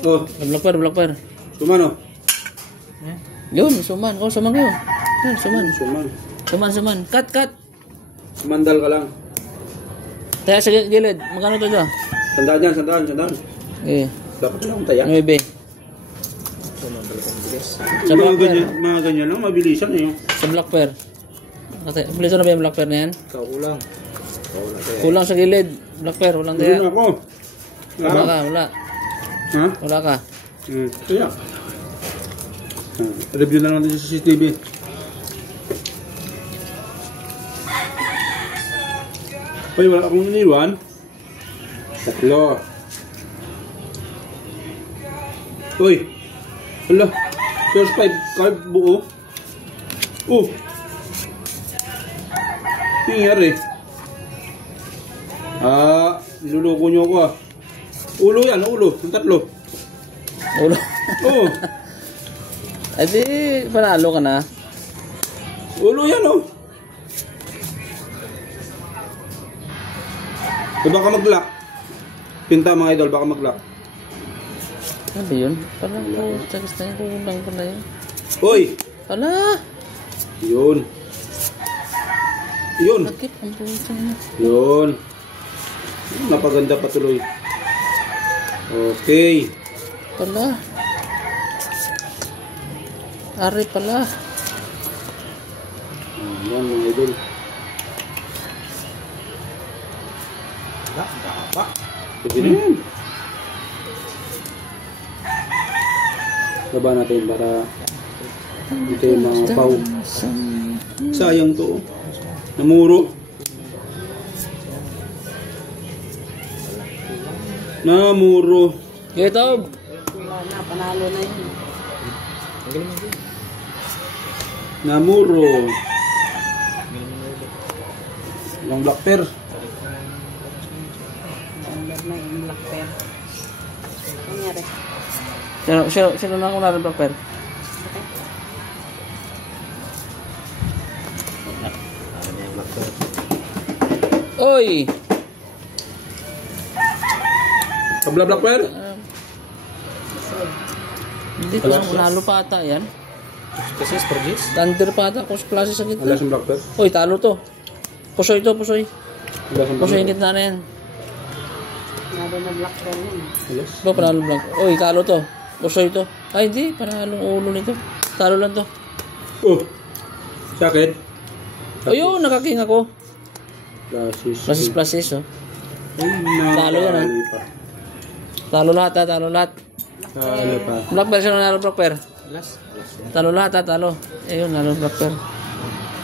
Oh, Black Pearl. suman oh. Yun, suman. Oh, suman kayo. Yan, suman. Cut. Sumandal ka lang. Taya sa gilid. Magkano to dyan? Sandaan. Eh, Dapat lang taya. 9. Sa Black Pearl. Mga ganyan lang, mabilisan eh. Sa Black Pearl. Bilisan na ba yung Black Pearl na yan? Kulang. Kulang sa gilid. Black Pearl, walang taya. Meron ako. Wala. Ha? Wala ka. Kaya. Review na lang natin sa CCTV. Ay, wala akong iniwan. 3. Uy. Hala. First 5 card buo. Oh. Nangyari. Niluloko nyo ako ah. Ulo yan, ulo. Yung 3. Ulo. Oo. Ay di, panalo ka na. Ulo yan oh. Baka mag-lock. Pinta mga idol, baka mag-lock. Ano ba yun? Parang po, tsakis na yun. Kulang pa na yun. Hoy! Hala! Yun. Nakit ang puso niya. Yun. Napaganda pa tuloy. Okay. Pala. Ari pala. Yan mga idol. Sige na yan. Baba natin para ito yung mga pau. Sayang to. Namuro. Ito. Panalo na yun. Namuro. Yung Black Pearl. Yung Black Pearl. Nangyari. Sino na kung narin Black Pearl? Oy! Kabla Black Pearl? Hindi ko nalo pa ata yan. Kasi Spargis? Thunder pa ata. Kus klase sa gitna. Alas yung Black Pearl? Uy, talo to. Pusoy to, pusoy. Alas yung Pusoy yung gitna na yan. Nalo na Black Pearl yun. Alas? Ito, panalo blank. Uy, talo to. Pusoy to. Ay, hindi. Panalong ulo nito. Talo lang to. Oh! Sa akin? Ayun, nakaking ako. Plasis. Plasis, oh. Ay, Talo yan, ha? Talo lahat, ha? Talo lahat. Talo pa. Black Pearl, sino nanalo Black Pearl? Alas? Talo lahat, ha? Talo. Ayun, nalo Black Pearl.